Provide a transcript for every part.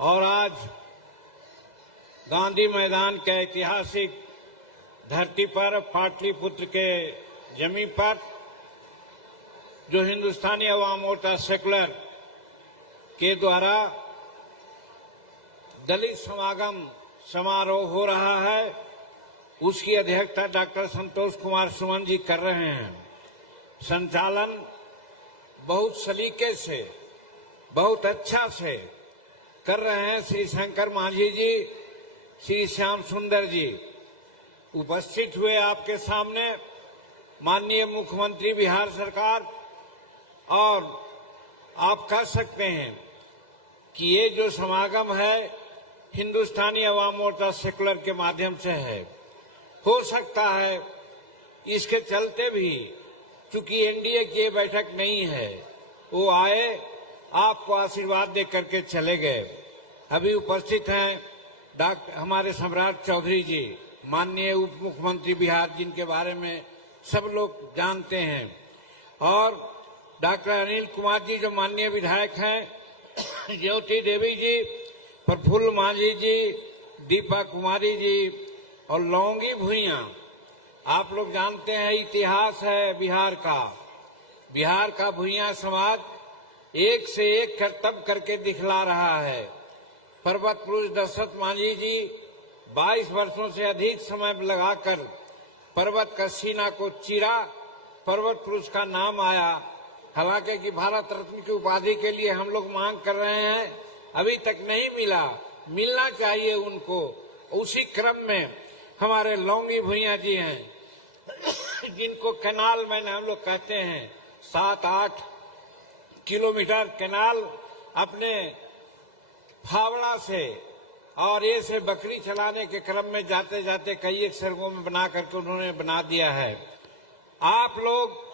और आज गांधी मैदान के ऐतिहासिक धरती पर पाटलिपुत्र के जमीन पर जो हिंदुस्तानी अवाम मोर्चा सेकुलर के द्वारा दलित समागम समारोह हो रहा है, उसकी अध्यक्षता डॉक्टर संतोष कुमार सुमन जी कर रहे हैं। संचालन बहुत सलीके से, बहुत अच्छा से कर रहे हैं श्री शंकर मांझी जी, श्री श्याम सुंदर जी। उपस्थित हुए आपके सामने माननीय मुख्यमंत्री बिहार सरकार, और आप कह सकते हैं कि ये जो समागम है हिंदुस्तानी अवाम मोर्चा सेकुलर के माध्यम से है। हो सकता है इसके चलते भी, चूंकि एनडीए की ये बैठक नहीं है, वो आए, आपको आशीर्वाद दे करके चले गए। अभी उपस्थित हैं हमारे सम्राट चौधरी जी, माननीय उप मुख्यमंत्री बिहार, जिनके बारे में सब लोग जानते हैं, और डॉक्टर अनिल कुमार जी जो माननीय विधायक हैं, ज्योति देवी जी, प्रफुल्ल मांझी जी, दीपा कुमारी जी और लौंगी भुइयां। आप लोग जानते हैं इतिहास है बिहार का। बिहार का भुइयां समाज एक से एक करतब करके दिखला रहा है। पर्वत पुरुष दशरथ मांझी जी 22 वर्षों से अधिक समय लगाकर पर्वत का सीना को चीरा, पर्वत पुरुष का नाम आया। हालांकि कि भारत रत्न की उपाधि के लिए हम लोग मांग कर रहे हैं, अभी तक नहीं मिला, मिलना चाहिए उनको। उसी क्रम में हमारे लौंगी भुइयां जी हैं, जिनको कैनाल मैन हम लोग कहते हैं। 7-8 किलोमीटर कैनाल अपने फावड़ा से और ये से बकरी चलाने के क्रम में जाते जाते कई एक सड़कों में बना करके उन्होंने बना दिया है। आप लोग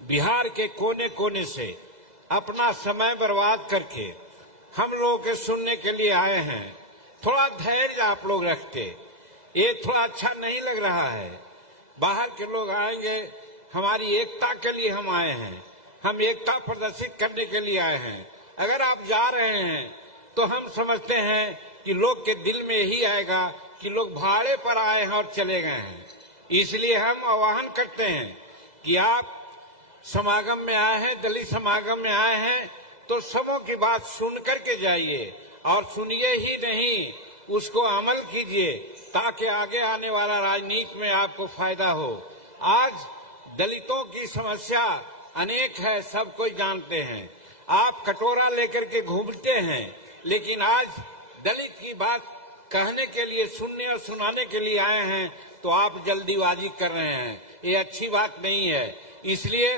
बिहार के कोने कोने से अपना समय बर्बाद करके हम लोगों के सुनने के लिए आए हैं। थोड़ा धैर्य आप लोग रखते, ये थोड़ा अच्छा नहीं लग रहा है। बाहर के लोग आएंगे, हमारी एकता के लिए हम आए हैं, हम एकता प्रदर्शित करने के लिए आए हैं। अगर आप जा रहे हैं तो हम समझते हैं कि लोग के दिल में यही आएगा कि लोग भाड़े पर आए हैं और चले गए हैं। इसलिए हम आह्वान करते हैं कि आप समागम में आए हैं, दलित समागम में आए हैं, तो सबों की बात सुन करके जाइए, और सुनिए ही नहीं, उसको अमल कीजिए, ताकि आगे आने वाला राजनीति में आपको फायदा हो। आज दलितों की समस्या अनेक है, सब कोई जानते हैं। आप कटोरा लेकर के घूमते हैं, लेकिन आज दलित की बात कहने के लिए, सुनने और सुनाने के लिए आए हैं, तो आप जल्दीबाजी कर रहे हैं। ये अच्छी बात नहीं है। इसलिए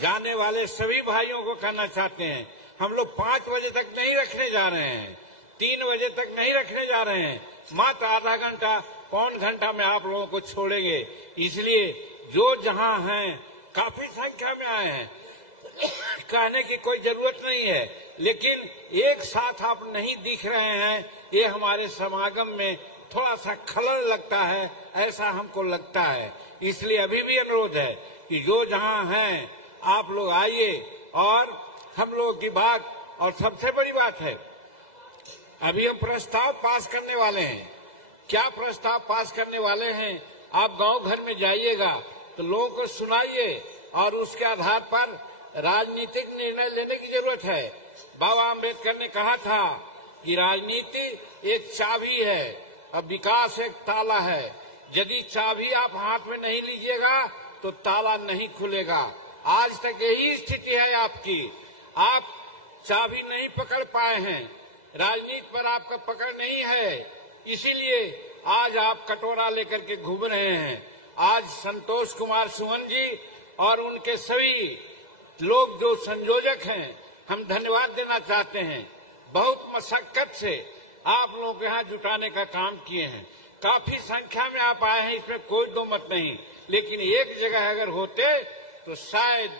जाने वाले सभी भाइयों को कहना चाहते हैं, हम लोग 5 बजे तक नहीं रखने जा रहे हैं, 3 बजे तक नहीं रखने जा रहे हैं, मात्र आधा घंटा, पौन घंटा में आप लोगों को छोड़ेंगे। इसलिए जो जहां हैं, काफी संख्या में आए हैं, कहने की कोई जरूरत नहीं है, लेकिन एक साथ आप नहीं दिख रहे हैं, ये हमारे समागम में थोड़ा सा खलल लगता है, ऐसा हमको लगता है। इसलिए अभी भी अनुरोध है कि जो जहां हैं आप लोग आइए, और हम लोगों की बात, और सबसे बड़ी बात है, अभी हम प्रस्ताव पास करने वाले हैं। क्या प्रस्ताव पास करने वाले हैं? आप गांव घर में जाइएगा तो लोगों को सुनाइए, और उसके आधार पर राजनीतिक निर्णय लेने की जरूरत है। बाबा आम्बेडकर ने कहा था कि राजनीति एक चाबी है और विकास एक ताला है। यदि चाबी आप हाथ में नहीं लीजिएगा तो ताला नहीं खुलेगा। आज तक यही स्थिति है आपकी। आप चाबी नहीं पकड़ पाए हैं, राजनीति पर आपका पकड़ नहीं है, इसीलिए आज आप कटोरा लेकर के घूम रहे हैं। आज संतोष कुमार सुमन जी और उनके सभी लोग जो संयोजक हैं, हम धन्यवाद देना चाहते हैं। बहुत मशक्कत से आप लोगों के यहाँ जुटाने का काम किए हैं। काफी संख्या में आप आए हैं, इसमें कोई दो मत नहीं, लेकिन एक जगह अगर होते तो शायद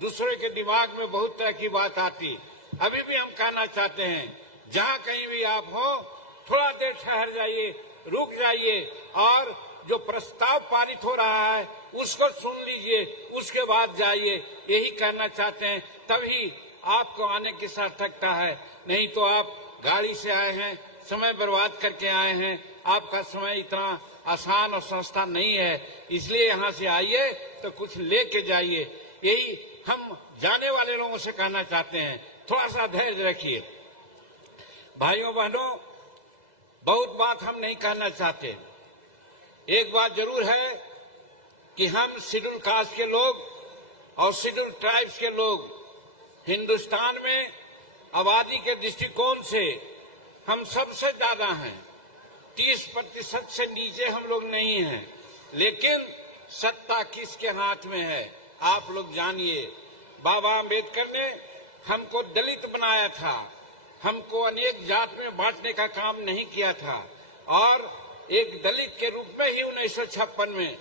दूसरे के दिमाग में बहुत तरह की बात आती। अभी भी हम कहना चाहते हैं, जहाँ कहीं भी आप हो, थोड़ा देर ठहर जाइए, रुक जाइए, और जो प्रस्ताव पारित हो रहा है उसको सुन लीजिए, उसके बाद जाइए। यही कहना चाहते हैं, तभी आपको आने की सार्थकता है। नहीं तो आप गाड़ी से आए हैं, समय बर्बाद करके आए हैं। आपका समय इतना आसान और सस्ता नहीं है, इसलिए यहाँ से आइए तो कुछ लेके जाइए। यही हम जाने वाले लोगों से कहना चाहते हैं, थोड़ा सा धैर्य रखिए। भाइयों बहनों, बहुत बात हम नहीं कहना चाहते। एक बात जरूर है कि हम शेड्यूल कास्ट के लोग और शेड्यूल ट्राइब्स के लोग हिंदुस्तान में आबादी के दृष्टिकोण से हम सबसे ज्यादा हैं। 30% से नीचे हम लोग नहीं हैं, लेकिन सत्ता किसके हाथ में है आप लोग जानिए। बाबा आम्बेडकर ने हमको दलित बनाया था, हमको अनेक जात में बांटने का काम नहीं किया था, और एक दलित के रूप में ही 1956 में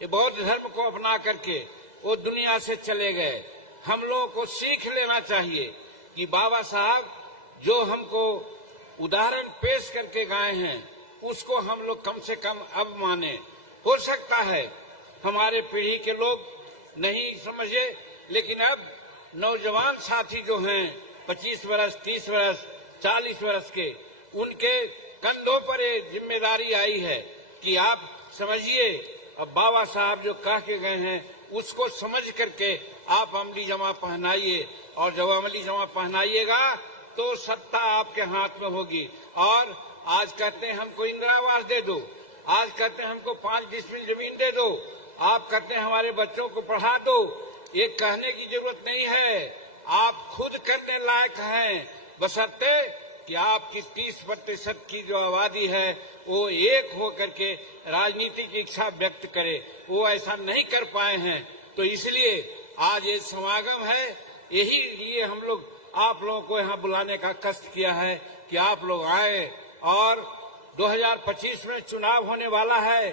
ये बौद्ध धर्म को अपना करके वो दुनिया से चले गए। हम लोगों को सीख लेना चाहिए कि बाबा साहब जो हमको उदाहरण पेश करके गए हैं उसको हम लोग कम से कम अब माने। हो सकता है हमारे पीढ़ी के लोग नहीं समझे, लेकिन अब नौजवान साथी जो हैं 25 वर्ष, 30 वर्ष, 40 वर्ष के, उनके कंधों पर ये जिम्मेदारी आई है कि आप समझिए, अब बाबा साहब जो कह के गए हैं उसको समझ करके आप अमली जमा पहनाइए, और जब अमली जमा पहनाइएगा तो सत्ता आपके हाथ में होगी। और आज कहते हैं हमको इंदिरा आवास दे दो, आज कहते हैं हमको 5 डिसमिल जमीन दे दो, आप कहते हैं हमारे बच्चों को पढ़ा दो। ये कहने की जरूरत नहीं है, आप खुद करने लायक हैं, बशर्ते कि आपकी 30% की जो आबादी है वो एक हो करके राजनीति की इच्छा व्यक्त करे। वो ऐसा नहीं कर पाए हैं, तो इसलिए आज ये समागम है। यही लिए हम लोग आप लोगों को यहाँ बुलाने का कष्ट किया है कि आप लोग आए। और 2025 में चुनाव होने वाला है।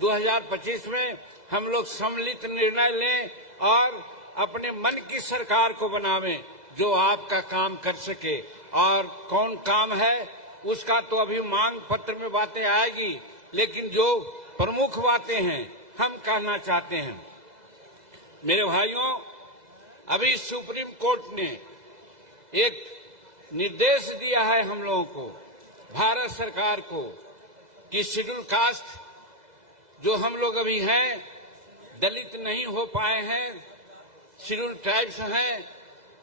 2025 में हम लोग सम्मिलित निर्णय लें और अपने मन की सरकार को बनावें जो आपका काम कर सके। और कौन काम है उसका तो अभी मांग पत्र में बातें आएगी, लेकिन जो प्रमुख बातें हैं हम कहना चाहते हैं। मेरे भाइयों, अभी सुप्रीम कोर्ट ने एक निर्देश दिया है हम लोगों को, भारत सरकार को, कि शेड्यूल कास्ट जो हम लोग अभी हैं, दलित नहीं हो पाए हैं, शेड्यूल ट्राइब्स हैं,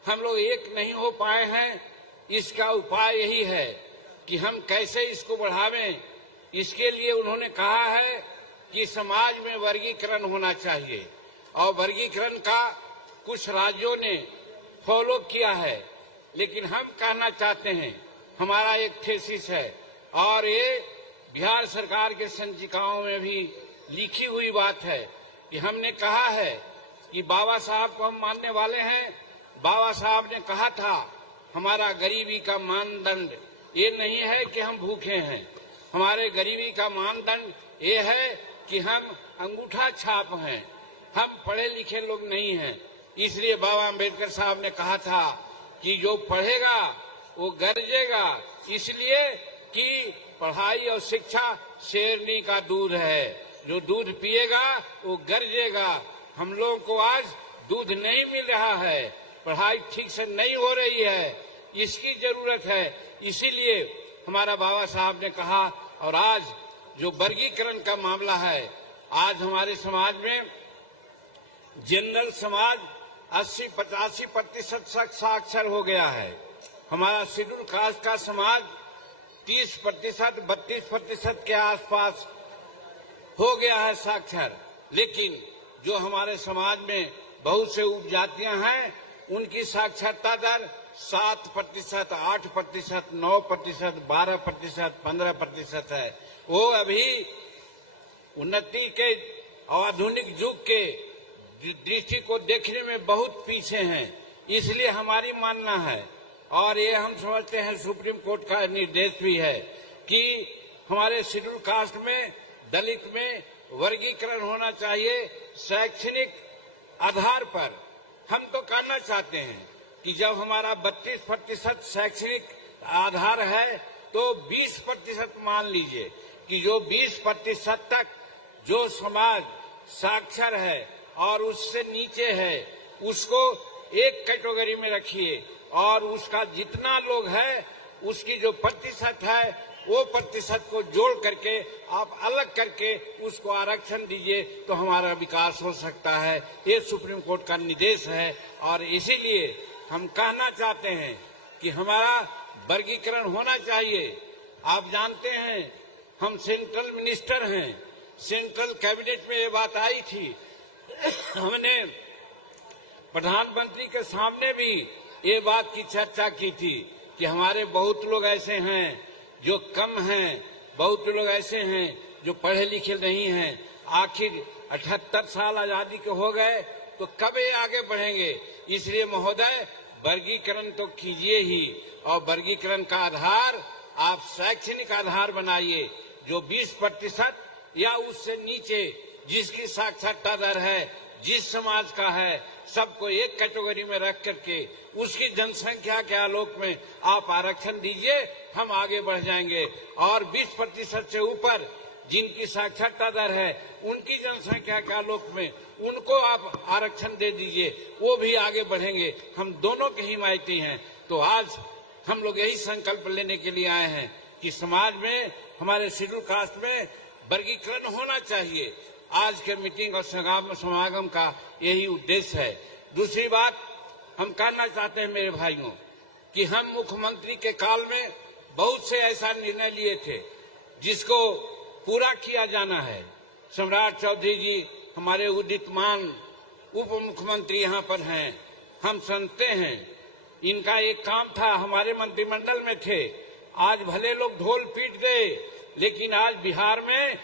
हम लोग एक नहीं हो पाए हैं। इसका उपाय यही है कि हम कैसे इसको बढ़ावें। इसके लिए उन्होंने कहा है कि समाज में वर्गीकरण होना चाहिए, और वर्गीकरण का कुछ राज्यों ने फॉलो किया है, लेकिन हम कहना चाहते हैं, हमारा एक थीसिस है और ये बिहार सरकार के संचिकाओं में भी लिखी हुई बात है कि हमने कहा है कि बाबा साहब को हम मानने वाले हैं। बाबा साहब ने कहा था हमारा गरीबी का मानदंड ये नहीं है कि हम भूखे हैं, हमारे गरीबी का मानदंड ये है कि हम अंगूठा छाप हैं, हम पढ़े लिखे लोग नहीं हैं। इसलिए बाबा आम्बेडकर साहब ने कहा था कि जो पढ़ेगा वो गरजेगा, इसलिए कि पढ़ाई और शिक्षा शेरनी का दूध है, जो दूध पिएगा वो गरजेगा। हम लोगों को आज दूध नहीं मिल रहा है, पढ़ाई ठीक से नहीं हो रही है, इसकी जरूरत है। इसीलिए हमारा बाबा साहब ने कहा, और आज जो वर्गीकरण का मामला है, आज हमारे समाज में जनरल समाज 80-85% साक्षर हो गया है। हमारा शेड्यूल कास्ट का समाज 30%, 32% के आसपास हो गया है साक्षर। लेकिन जो हमारे समाज में बहुत से उपजातियां हैं, उनकी साक्षरता दर 7%, 8%, 9%, 12%, 15% है। वो अभी उन्नति के आधुनिक युग के दृष्टि को देखने में बहुत पीछे हैं। इसलिए हमारी मानना है, और ये हम समझते हैं सुप्रीम कोर्ट का निर्देश भी है, कि हमारे शेड्यूल कास्ट में, दलित में वर्गीकरण होना चाहिए शैक्षणिक आधार पर। हम तो करना चाहते हैं कि जब हमारा 32% शैक्षणिक आधार है तो 20% मान लीजिए कि जो 20% तक जो समाज साक्षर है और उससे नीचे है उसको एक कैटेगरी में रखिए, और उसका जितना लोग है उसकी जो प्रतिशत है वो प्रतिशत को जोड़ करके आप अलग करके उसको आरक्षण दीजिए तो हमारा विकास हो सकता है। ये सुप्रीम कोर्ट का निर्देश है और इसीलिए हम कहना चाहते हैं कि हमारा वर्गीकरण होना चाहिए। आप जानते हैं हम सेंट्रल मिनिस्टर हैं, सेंट्रल कैबिनेट में ये बात आई थी। हमने प्रधानमंत्री के सामने भी ये बात की चर्चा की थी कि हमारे बहुत लोग ऐसे हैं जो कम हैं, बहुत लोग ऐसे हैं जो पढ़े लिखे नहीं हैं। आखिर 78 साल आजादी के हो गए तो कब ये आगे बढ़ेंगे। इसलिए महोदय वर्गीकरण तो कीजिए ही, और वर्गीकरण का आधार आप शैक्षणिक आधार बनाइए जो 20% या उससे नीचे जिसकी साक्षरता दर है, जिस समाज का है, सबको एक कैटेगरी में रख करके उसकी जनसंख्या के आलोक में आप आरक्षण दीजिए, हम आगे बढ़ जाएंगे। और 20% से ऊपर जिनकी साक्षरता दर है उनकी जनसंख्या के आलोक में उनको आप आरक्षण दे दीजिए, वो भी आगे बढ़ेंगे। हम दोनों के हिमायती हैं। तो आज हम लोग यही संकल्प लेने के लिए आए हैं कि समाज में हमारे शेड्यूल कास्ट में वर्गीकरण होना चाहिए। आज के मीटिंग और समागम का यही उद्देश्य है। दूसरी बात हम कहना चाहते हैं मेरे भाइयों कि हम मुख्यमंत्री के काल में बहुत से ऐसा निर्णय लिए थे जिसको पूरा किया जाना है। सम्राट चौधरी जी हमारे उदितमान उप मुख्यमंत्री यहाँ पर हैं, हम सुनते हैं इनका एक काम था, हमारे मंत्रिमंडल में थे। आज भले लोग ढोल पीट गए, लेकिन आज बिहार में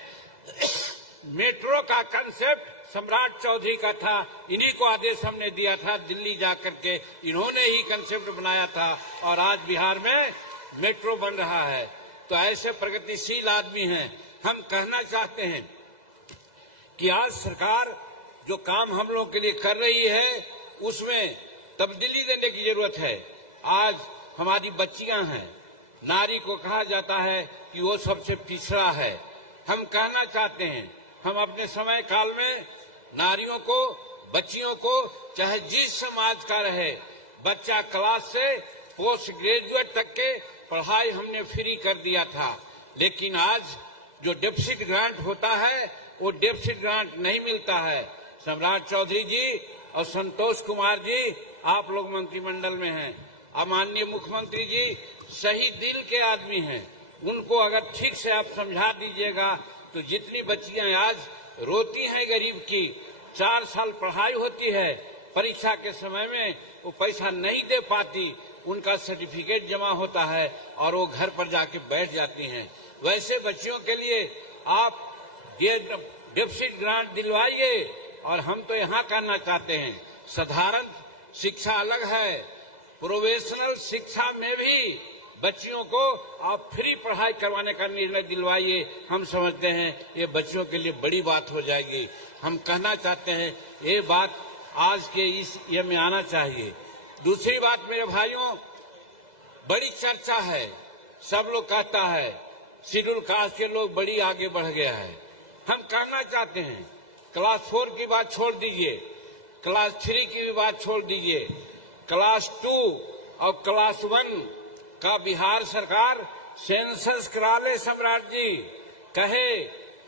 मेट्रो का कंसेप्ट सम्राट चौधरी का था। इन्हीं को आदेश हमने दिया था, दिल्ली जाकर के इन्होंने ही कंसेप्ट बनाया था और आज बिहार में मेट्रो बन रहा है। तो ऐसे प्रगतिशील आदमी हैं। हम कहना चाहते हैं कि आज सरकार जो काम हम लोग के लिए कर रही है उसमें तब्दीली देने की जरूरत है। आज हमारी बच्चियां हैं, नारी को कहा जाता है कि वो सबसे पिछड़ा है। हम कहना चाहते हैं हम अपने समय काल में नारियों को, बच्चियों को, चाहे जिस समाज का रहे, बच्चा क्लास से पोस्ट ग्रेजुएट तक के पढ़ाई हमने फ्री कर दिया था। लेकिन आज जो डेफिसिट ग्रांट होता है वो डेफिसिट ग्रांट नहीं मिलता है। सम्राट चौधरी जी और संतोष कुमार जी आप लोग मंत्रिमंडल में हैं, अब माननीय मुख्यमंत्री जी सही दिल के आदमी हैं, उनको अगर ठीक से आप समझा दीजिएगा तो जितनी बच्चियां आज रोती हैं गरीब की, 4 साल पढ़ाई होती है, परीक्षा के समय में वो पैसा नहीं दे पाती, उनका सर्टिफिकेट जमा होता है और वो घर पर जाके बैठ जाती हैं। वैसे बच्चियों के लिए आप डेफिसिट ग्रांट दिलवाइए। और हम तो यहाँ करना चाहते हैं साधारण शिक्षा अलग है, प्रोफेशनल शिक्षा में भी बच्चियों को आप फ्री पढ़ाई करवाने का निर्णय दिलवाइए। हम समझते हैं ये बच्चियों के लिए बड़ी बात हो जाएगी। हम कहना चाहते हैं ये बात आज के इस ये में आना चाहिए। दूसरी बात मेरे भाइयों, बड़ी चर्चा है, सब लोग कहता है शेड्यूल कास्ट के लोग बड़ी आगे बढ़ गया है। हम कहना चाहते हैं क्लास 4 की बात छोड़ दीजिए, क्लास 3 की भी बात छोड़ दीजिए, क्लास 2 और क्लास 1 का बिहार सरकार सेंसस करा ले। सम्राट जी कहे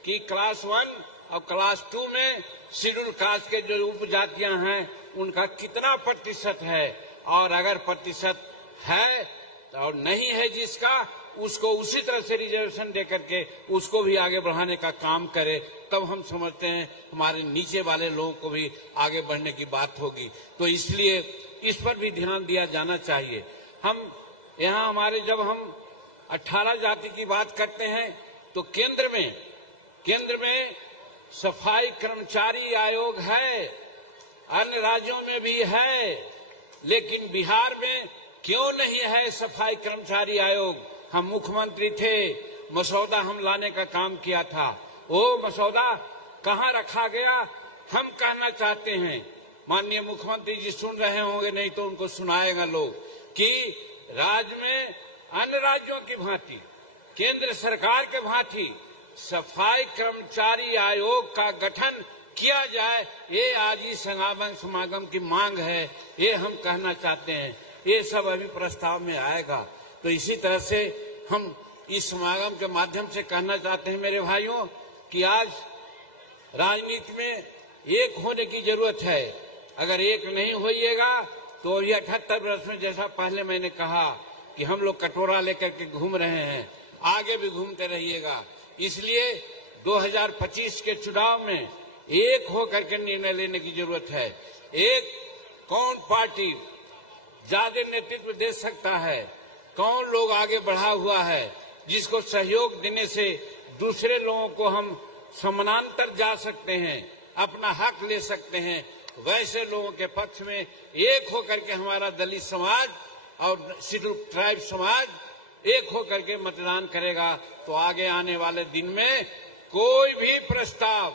कि क्लास 1 और क्लास 2 में शेड्यूल कास्ट के जो उपजातियां हैं उनका कितना प्रतिशत है, और अगर प्रतिशत है और नहीं है जिसका, उसको उसी तरह से रिजर्वेशन दे करके उसको भी आगे बढ़ाने का काम करे। तब हम समझते हैं हमारे नीचे वाले लोगों को भी आगे बढ़ने की बात होगी। तो इसलिए इस पर भी ध्यान दिया जाना चाहिए। हम यहाँ हमारे जब हम 18 जाति की बात करते हैं तो केंद्र में सफाई कर्मचारी आयोग है, अन्य राज्यों में भी है, लेकिन बिहार में क्यों नहीं है सफाई कर्मचारी आयोग? हम मुख्यमंत्री थे, मसौदा हम लाने का काम किया था, वो मसौदा कहाँ रखा गया? हम कहना चाहते हैं, माननीय मुख्यमंत्री जी सुन रहे होंगे, नहीं तो उनको सुनाएगा लोग, कि राज्य में अन्य राज्यों की भांति, केंद्र सरकार के भांति सफाई कर्मचारी आयोग का गठन किया जाए। ये आज ही समागम की मांग है, ये हम कहना चाहते हैं। ये सब अभी प्रस्ताव में आएगा। तो इसी तरह से हम इस समागम के माध्यम से कहना चाहते हैं मेरे भाइयों कि आज राजनीति में एक होने की जरूरत है। अगर एक नहीं होइएगा तो ये 78 वर्ष में, जैसा पहले मैंने कहा कि हम लोग कटोरा लेकर के घूम रहे हैं, आगे भी घूमते रहिएगा। इसलिए 2025 के चुनाव में एक होकर के निर्णय लेने की जरूरत है। एक कौन पार्टी ज्यादा नेतृत्व दे सकता है, कौन लोग आगे बढ़ा हुआ है, जिसको सहयोग देने से दूसरे लोगों को हम समानांतर जा सकते हैं, अपना हक ले सकते हैं, वैसे लोगों के पक्ष में एक होकर के हमारा दलित समाज और शेड्यूल ट्राइब समाज एक होकर के मतदान करेगा तो आगे आने वाले दिन में कोई भी प्रस्ताव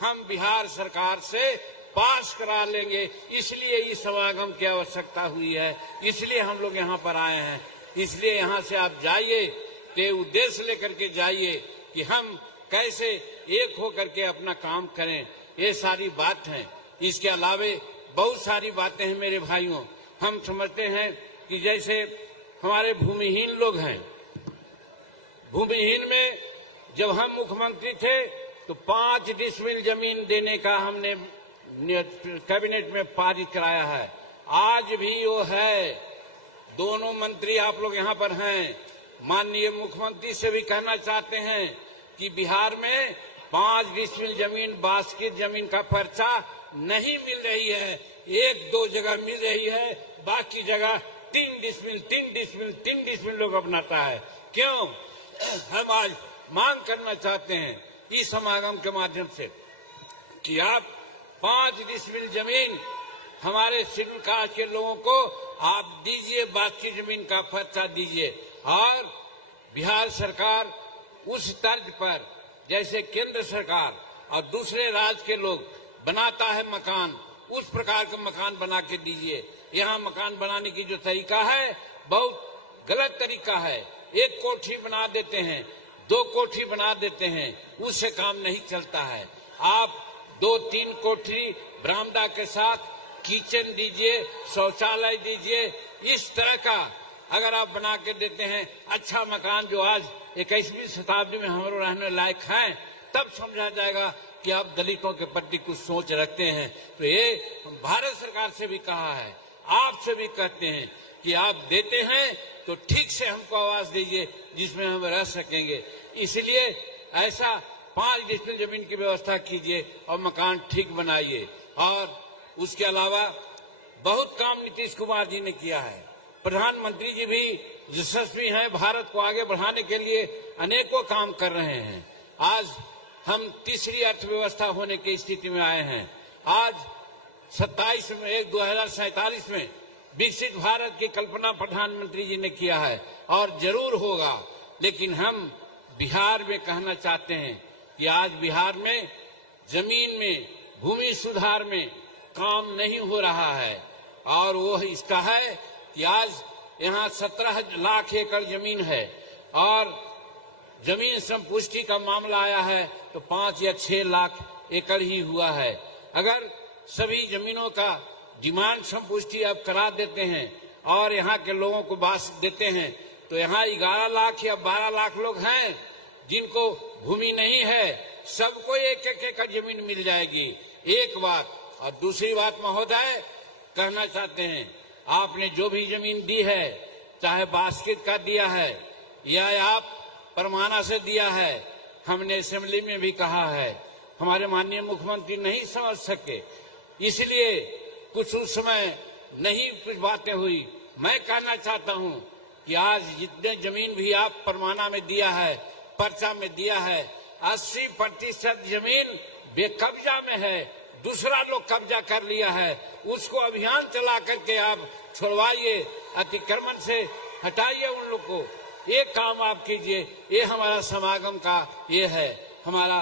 हम बिहार सरकार से पास करा लेंगे। इसलिए इस समागम की आवश्यकता हुई है, इसलिए हम लोग यहाँ पर आए हैं। इसलिए यहाँ से आप जाइए तो उद्देश्य लेकर के जाइए कि हम कैसे एक होकर के अपना काम करें, ये सारी बात है। इसके अलावे बहुत सारी बातें हैं मेरे भाइयों। हम समझते हैं कि जैसे हमारे भूमिहीन लोग हैं, भूमिहीन में जब हम मुख्यमंत्री थे तो 5 डिसमिल जमीन देने का हमने कैबिनेट में पारित कराया है। आज भी वो है। दोनों मंत्री आप लोग यहाँ पर हैं, माननीय मुख्यमंत्री से भी कहना चाहते हैं कि बिहार में 5 डिसमिल जमीन, बास्केट जमीन का पर्चा नहीं मिल रही है। 1-2 जगह मिल रही है, बाकी जगह 3 डिसमिल लोग अपनाता है। क्यों? हम आज मांग करना चाहते हैं इस समागम के माध्यम से कि आप 5 डिसमिल जमीन हमारे शेड्यूल कास्ट के लोगों को आप दीजिए, बाकी जमीन का पर्चा दीजिए। और बिहार सरकार उस तर्ज पर जैसे केंद्र सरकार और दूसरे राज्य के लोग बनाता है मकान, उस प्रकार का मकान बना के दीजिए। यहाँ मकान बनाने की जो तरीका है बहुत गलत तरीका है। 1 कोठी बना देते हैं, 2 कोठी बना देते हैं, उससे काम नहीं चलता है। आप 2-3 कोठी बरामदा के साथ किचन दीजिए, शौचालय दीजिए। इस तरह का अगर आप बना के देते हैं अच्छा मकान जो आज 21वीं शताब्दी में हमारे रहने लायक है, तब समझा जाएगा कि आप दलितों के प्रति कुछ सोच रखते हैं। तो ये भारत सरकार से भी कहा है, आपसे भी कहते हैं कि आप देते हैं तो ठीक से हमको आवाज दीजिए जिसमें हम रह सकेंगे। इसलिए ऐसा 5 डिसमिल जमीन की व्यवस्था कीजिए और मकान ठीक बनाइए। और उसके अलावा बहुत काम नीतीश कुमार जी ने किया है। प्रधानमंत्री जी भी यशस्वी हैं, भारत को आगे बढ़ाने के लिए अनेकों काम कर रहे हैं। आज हम तीसरी अर्थव्यवस्था होने की स्थिति में आए हैं। आज 2047 में विकसित भारत की कल्पना प्रधानमंत्री जी ने किया है और जरूर होगा। लेकिन हम बिहार में कहना चाहते हैं कि आज बिहार में जमीन में, भूमि सुधार में काम नहीं हो रहा है। और वो इसका है कि आज यहाँ 17 लाख एकड़ जमीन है और जमीन संपुष्टि का मामला आया है तो 5 या 6 लाख एकड़ ही हुआ है। अगर सभी जमीनों का डिमांड संपुष्टि आप करा देते हैं और यहाँ के लोगों को बास देते हैं तो यहाँ 11 लाख या 12 लाख लोग हैं जिनको भूमि नहीं है। सबको 1-1 एकड़ जमीन मिल जाएगी। एक बात। और दूसरी बात महोदय कहना चाहते हैं, आपने जो भी जमीन दी है, चाहे बास्केट का दिया है या आप परमाना से दिया है, हमने असेंबली में भी कहा है, हमारे माननीय मुख्यमंत्री नहीं समझ सके, इसलिए कुछ उस समय नहीं कुछ बातें हुई। मैं कहना चाहता हूं कि आज जितने जमीन भी आप परमाना में दिया है, पर्चा में दिया है, 80% जमीन बेकब्जा में है, दूसरा लोग कब्जा कर लिया है। उसको अभियान चला करके आप छुड़वाइए, अतिक्रमण से हटाइए उन लोग को। ये काम आप कीजिए। ये हमारा समागम का ये है। हमारा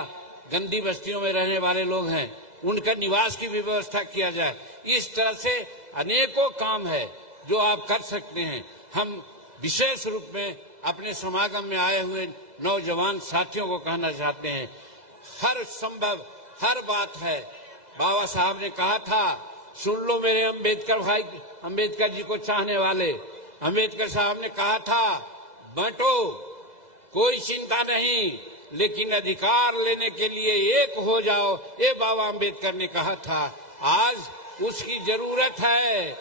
गंदी बस्तियों में रहने वाले लोग हैं, उनका निवास की भी व्यवस्था किया जाए। इस तरह से अनेकों काम है जो आप कर सकते हैं। हम विशेष रूप में अपने समागम में आए हुए नौजवान साथियों को कहना चाहते हैं, हर संभव हर बात है। बाबा साहब ने कहा था, सुन लो मेरे अम्बेडकर भाई, अम्बेडकर जी को चाहने वाले, अम्बेडकर साहब ने कहा था बंटो, कोई चिंता नहीं, लेकिन अधिकार लेने के लिए एक हो जाओ, ये बाबा अम्बेडकर ने कहा था। आज उसकी जरूरत है,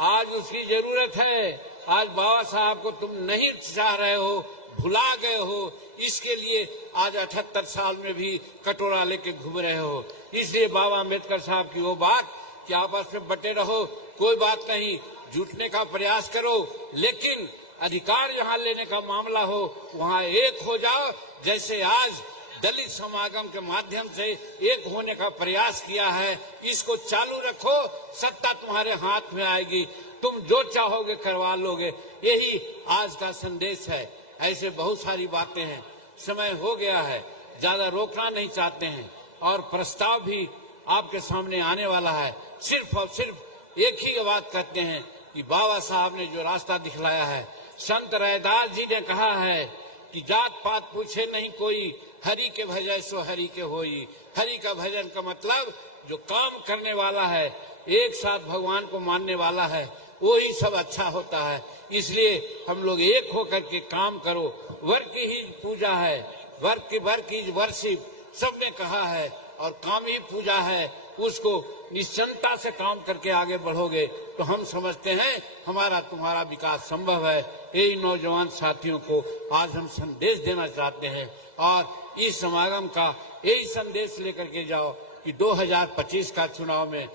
आज उसकी जरूरत है। आज बाबा साहब को तुम नहीं चाह रहे हो, भुला गए हो, इसके लिए आज 78 साल में भी कटोरा लेके घूम रहे हो। इसलिए बाबा अम्बेडकर साहब की वो बात कि आपस में बटे रहो, कोई बात नहीं, जुटने का प्रयास करो, लेकिन अधिकार जहाँ लेने का मामला हो वहाँ एक हो जाओ। जैसे आज दलित समागम के माध्यम से एक होने का प्रयास किया है, इसको चालू रखो, सत्ता तुम्हारे हाथ में आएगी, तुम जो चाहोगे करवा लोगे। यही आज का संदेश है। ऐसे बहुत सारी बातें हैं, समय हो गया है, ज्यादा रोकना नहीं चाहते हैं और प्रस्ताव भी आपके सामने आने वाला है। सिर्फ और सिर्फ एक ही बात कहते हैं कि बाबा साहब ने जो रास्ता दिखलाया है, संत रैदास जी ने कहा है कि जात पात पूछे नहीं कोई, हरि के भजय सो हरि के होई। हरि का भजन का मतलब जो काम करने वाला है, एक साथ भगवान को मानने वाला है, वो ही सब अच्छा होता है। इसलिए हम लोग एक होकर के काम करो। वर्क ही पूजा है, वर्क इज वर्शिप, सबने कहा है, और काम ही पूजा है। उसको निश्चिंतता से काम करके आगे बढ़ोगे तो हम समझते हैं हमारा तुम्हारा विकास संभव है। यही नौजवान साथियों को आज हम संदेश देना चाहते हैं और इस समागम का यही संदेश लेकर के जाओ कि 2025 का चुनाव में,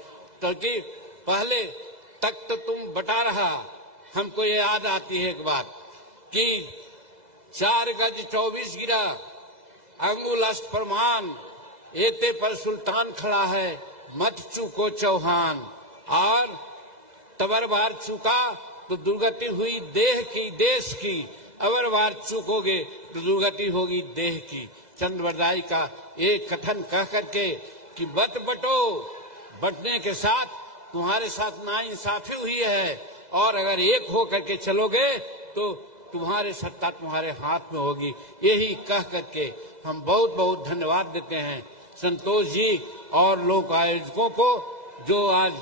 क्योंकि पहले तक तो तुम बटा रहा। हमको ये याद आती है एक बात कि 4 गज 24 गिरा, अंगुल अष्ट प्रमाण, एते पर सुल्तान खड़ा है, मत चूको चौहान। और तबर बार चूका तो दुर्गति हुई देह की, देश की, अवर बार चूकोगे तो दुर्गति होगी देह की। चंद्रवरदाई का एक कथन कह करके कि मत बटो, बटने के साथ तुम्हारे साथ नाइंसाफी हुई है, और अगर एक हो करके चलोगे तो तुम्हारे सत्ता तुम्हारे हाथ में होगी। यही कह करके हम बहुत बहुत धन्यवाद देते हैं संतोष जी और लोक आयोजकों को, जो आज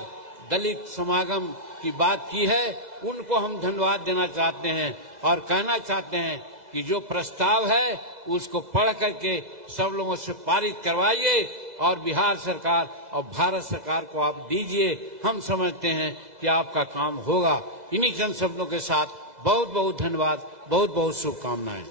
दलित समागम की बात की है, उनको हम धन्यवाद देना चाहते हैं और कहना चाहते हैं कि जो प्रस्ताव है उसको पढ़ करके सब लोगों से पारित करवाइए और बिहार सरकार और भारत सरकार को आप दीजिए। हम समझते हैं कि आपका काम होगा। इन्हीं चंद शब्दों के साथ बहुत बहुत धन्यवाद, बहुत बहुत शुभकामनाएं।